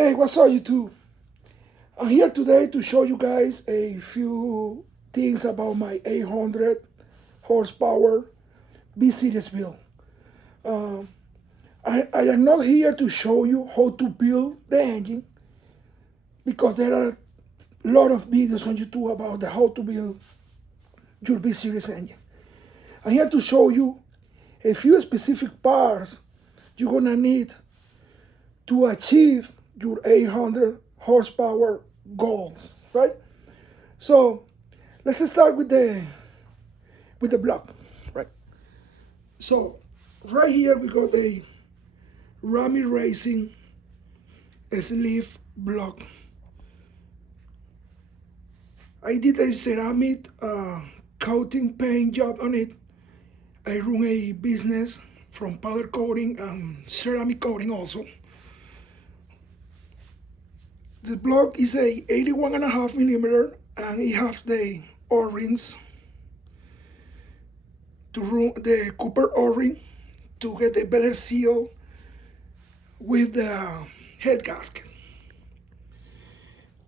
Hey, what's up, YouTube? I'm here today to show you guys a few things about my 800 horsepower V-Series build. I am not here to show you how to build the engine because there are a lot of videos on YouTube about how to build your V-Series engine. I'm here to show you a few specific parts you're gonna need to achieve your 800 horsepower goals, right? So let's start with the block, right? So right here we got a Rami Racing sleeve block. I did a ceramic coating paint job on it. I run a business from powder coating and ceramic coating also. The block is a 81.5 millimeter and it has the O-rings to run the copper O-ring to get a better seal with the head gasket.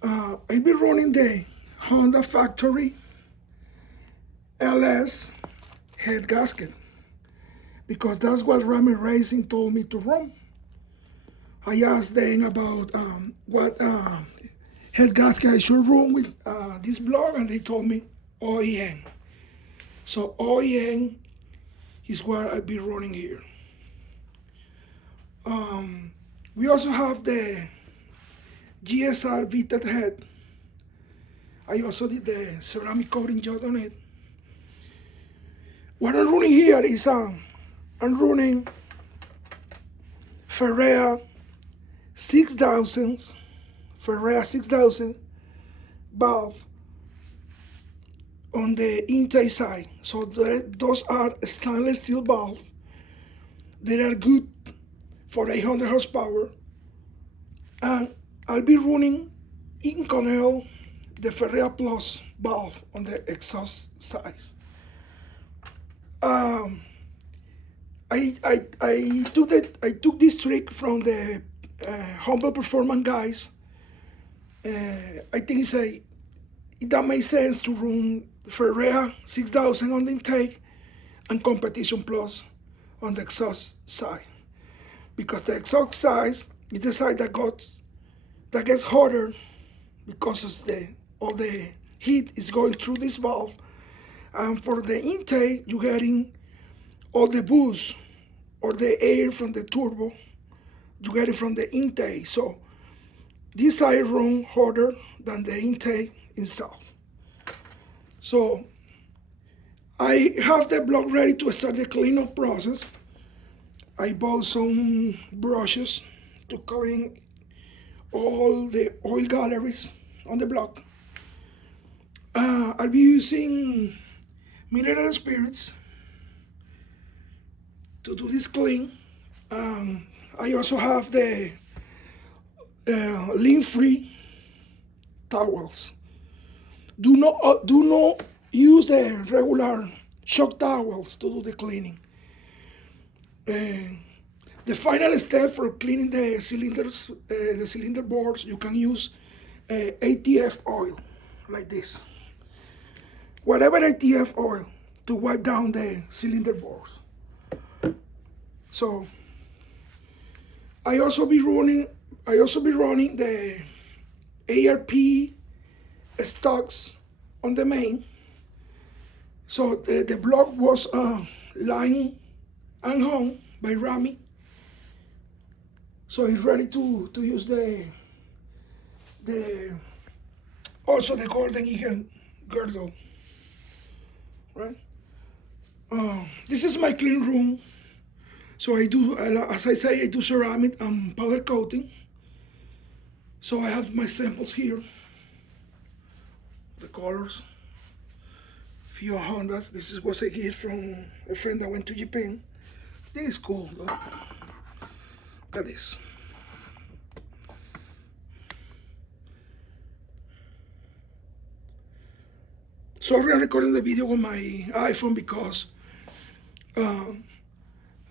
I'll be running the Honda factory LS head gasket because that's what Rami Racing told me to run. I asked them about what head gasket I should run with this block, and they told me OEM. So OEM is what I'll be running here. We also have the GSR Vtec head. I also did the ceramic coating job on it. What I'm running here is I'm running Ferrea 6000 valve on the intake side. So those are stainless steel valves. They are good for 800 horsepower. And I'll be running in Cornell the Ferrea Plus valve on the exhaust side. I took this trick from the Humble Performance guys. I think that makes sense to run Ferrea 6000 on the intake and Competition Plus on the exhaust side, because the exhaust side is the side that gets hotter because all the heat is going through this valve, and for the intake you're getting all the boost or the air from the turbo, you get it from the intake. So this side runs hotter than the intake itself. So I have the block ready to start the cleanup process. I bought some brushes to clean all the oil galleries on the block. I'll be using mineral spirits to do this clean. I also have the lint-free towels. Do not use the regular shock towels to do the cleaning. The final step for cleaning the cylinders, the cylinder boards, you can use ATF oil like this. Whatever ATF oil to wipe down the cylinder boards. So I also be running the ARP stocks on the main. So the block was lined and hung by Rami. So it's ready to use also the Golden Eagle girdle, right? This is my clean room. So I do, as I say, I do ceramic and powder coating. So I have my samples here, the colors, few Hondas. This was a gift from a friend that went to Japan. I think it's cool though. Look at this. Sorry, I'm recording the video on my iPhone because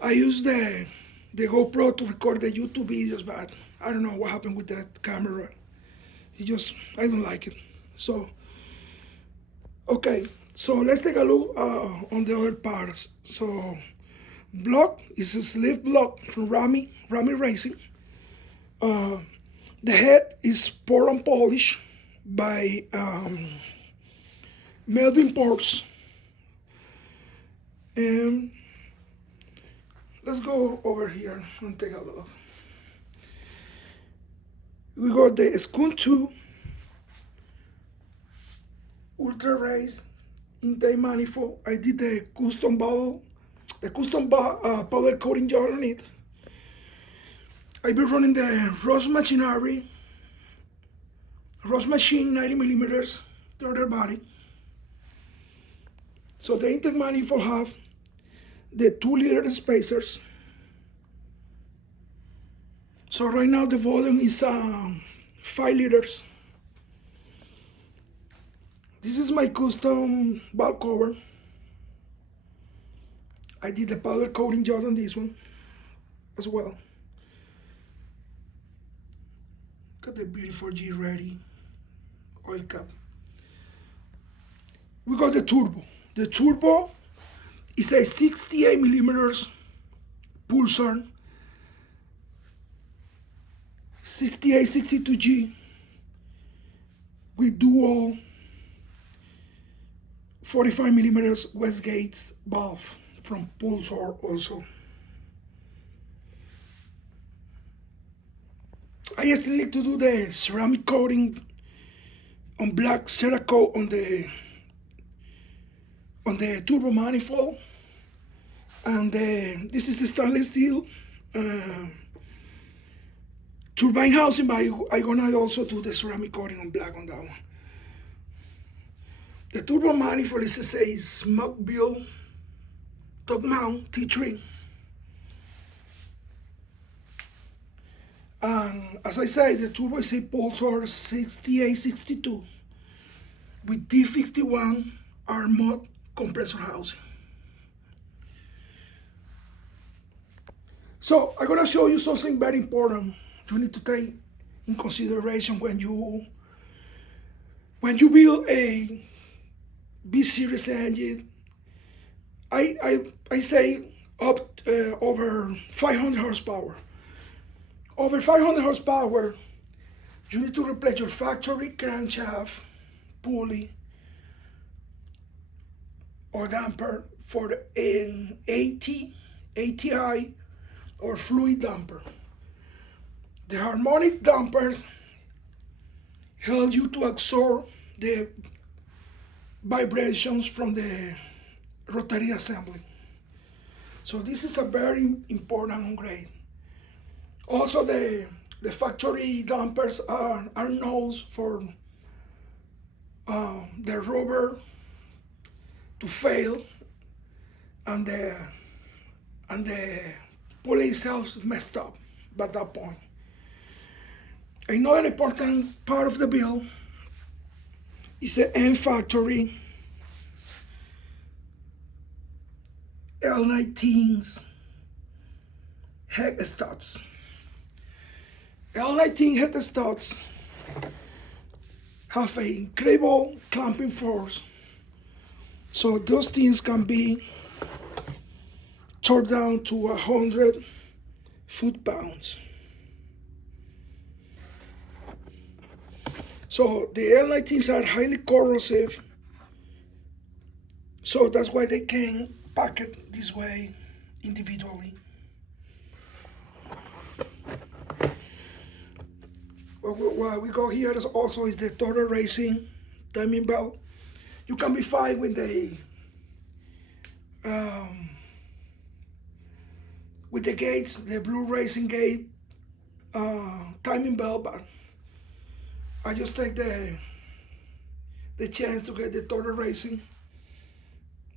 I use the GoPro to record the YouTube videos, but I don't know what happened with that camera. I don't like it. So, okay, so let's take a look on the other parts. So, block is a sleeve block from Rami Racing. The head is pour and polish by Melvin Ports. And let's go over here and take a look. We got the Skun 2 Ultra Race intake manifold. I did the custom powder coating job on it. I've been running the Ross Machine 90mm throttle body. So the intake manifold have the 2-liter spacers. So right now the volume is 5 liters. This is my custom valve cover. I did the powder coating job on this one as well. Got the beautiful G-Ready oil cap. We got the turbo. The turbo is a 68mm Pulsar 6862G with dual 45mm Westgate valve from Pulsar also. I still need to do the ceramic coating on black Cerakote on the turbo manifold, and this is the stainless steel turbine housing, but I'm gonna also do the ceramic coating on black on that one. The turbo manifold is a smoke build top mount T3. And as I say, the turbo is a Pulsar 6862 with D51 R-mod compressor housing. So I'm gonna show you something very important you need to take in consideration when you build a B-series engine. I say up over 500 horsepower. Over 500 horsepower, you need to replace your factory crankshaft, pulley, or damper for an ATI or fluid damper. The harmonic dampers help you to absorb the vibrations from the rotary assembly. So this is a very important upgrade. Also, the factory dampers are known for the rubber to fail and the pulley itself messed up by that point. Another important part of the build is the end factory L19's head studs. L19 head studs have an incredible clamping force, so those things can be torqued down to 100 foot-pounds. So the L19s are highly corrosive, so that's why they can pack it this way individually. What we got here is also the Total Racing timing belt. You can be fine with the gates, the blue racing gate timing belt, but I just take the chance to get the Total Racing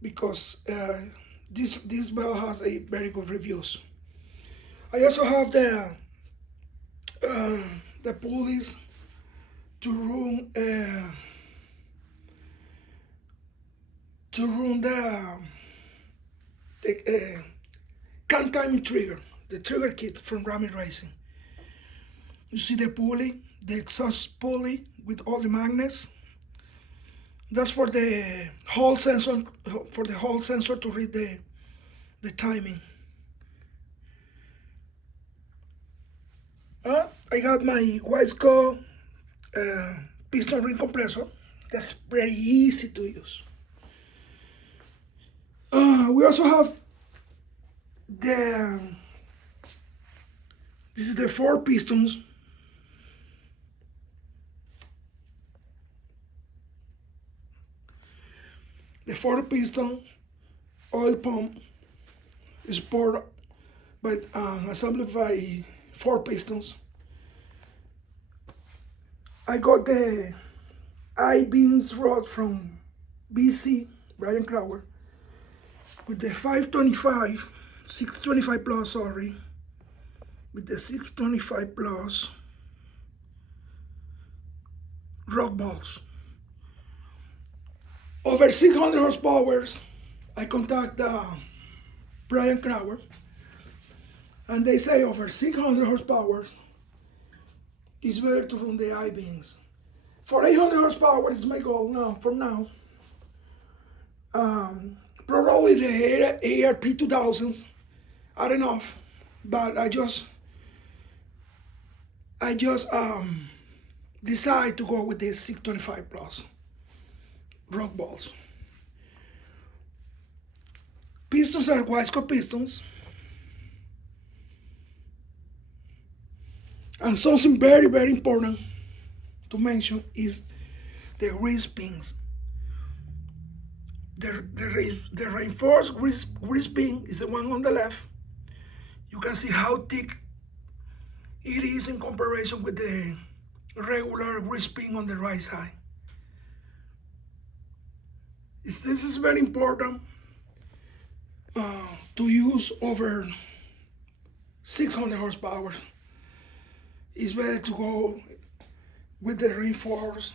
because this belt has a very good reviews. I also have the pulleys to run the can timing trigger, the trigger kit from Rami Racing. You see the pulley, the exhaust pulley with all the magnets. That's for the Hall sensor, to read the timing. I got my Wiseco piston ring compressor. That's very easy to use. We also have this is the 4 pistons. The 4 piston oil pump is poured by assembled by 4 pistons. I got the I-beams rod from BC, Brian Crowder, with the 525, 625 plus, sorry, with the 625 plus rock balls. Over 600 horsepower, I contact Brian Crowder, and they say over 600 horsepower, it's better to run the I-beams. For 800 horsepower is my goal now, for now. Probably the ARP 2000s are enough, but I just decide to go with the 625 plus rock balls. Pistons are Wiseco pistons. And something very, very important to mention is the grease pins. The reinforced grease pin is the one on the left. You can see how thick it is in comparison with the regular grease pin on the right side. This is very important to use over 600 horsepower. It's better to go with the reinforced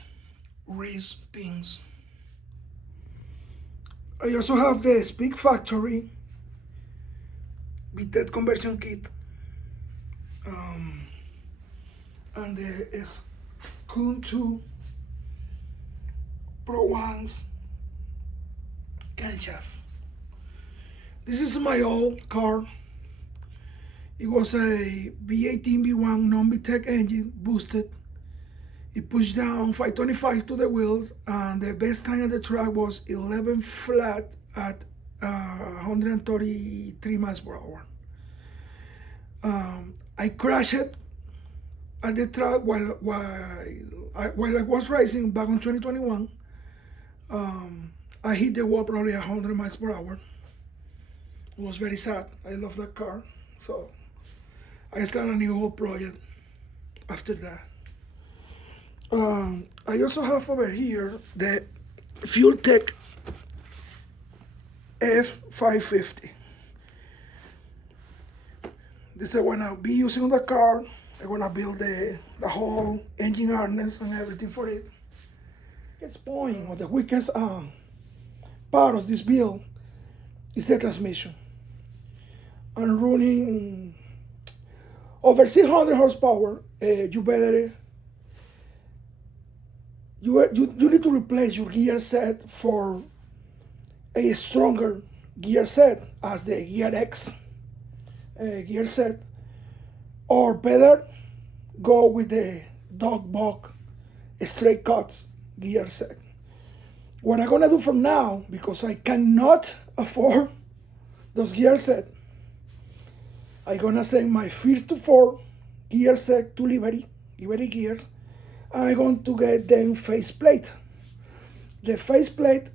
grease pins. I also have the Speak Factory Vtec conversion kit and the Skun 2 Pro 1's camshaft. This is my old car. It was a V18 V1 non-Vtec engine, boosted. It pushed down 525 to the wheels, and the best time on the track was 11 flat at 133 miles per hour. I crashed it at the track while I was racing back in 2021. I hit the wall probably 100 miles per hour. It was very sad. I love that car. So I started a new whole project after that. I also have over here the Vtec F550. This is what I'll be using on the car. I'm gonna build the whole engine harness and everything for it. It's point, or the weakest part of this build is the transmission. I'm running over 600 horsepower. You need to replace your gear set for a stronger gear set, as the Gear X gear set, or better go with the dog buck straight cuts gear set. What I'm gonna do from now, because I cannot afford those gear set, I'm gonna send my first to 4 gear set to livery gears. I'm going to get them faceplate. The faceplate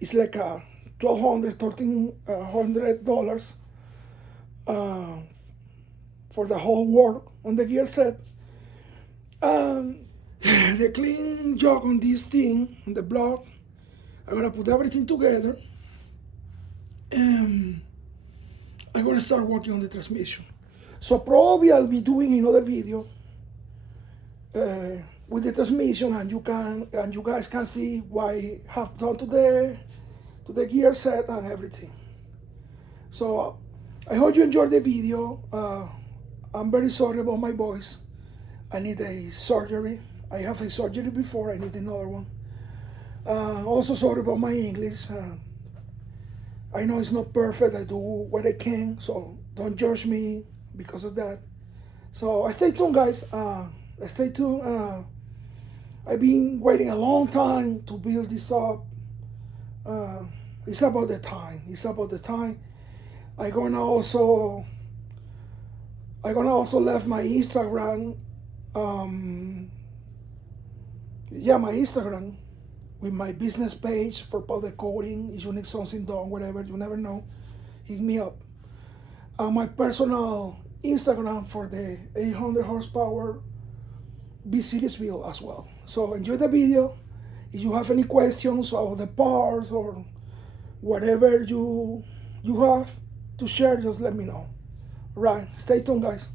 is like a $1,300 for the whole work on the gear set. The clean jog on this thing, on the block, I'm gonna put everything together, and I'm gonna start working on the transmission. So probably I'll be doing another video with the transmission, and you guys can see what I have done to the gear set and everything. So I hope you enjoyed the video. I'm very sorry about my voice. I need a surgery. I have a surgery before, I need another one. Also sorry about my English. I know it's not perfect, I do what I can, so don't judge me because of that. So stay tuned, guys. Stay tuned. I've been waiting a long time to build this up. Uh, it's about the time. It's about the time. I'm gonna also left my Instagram. My Instagram with my business page for powder coating. If you need something done, whatever, you never know, hit me up. My personal Instagram for the 800 horsepower B-Series build as well. So enjoy the video. If you have any questions or the parts or whatever you have to share, just let me know. Right, stay tuned, guys.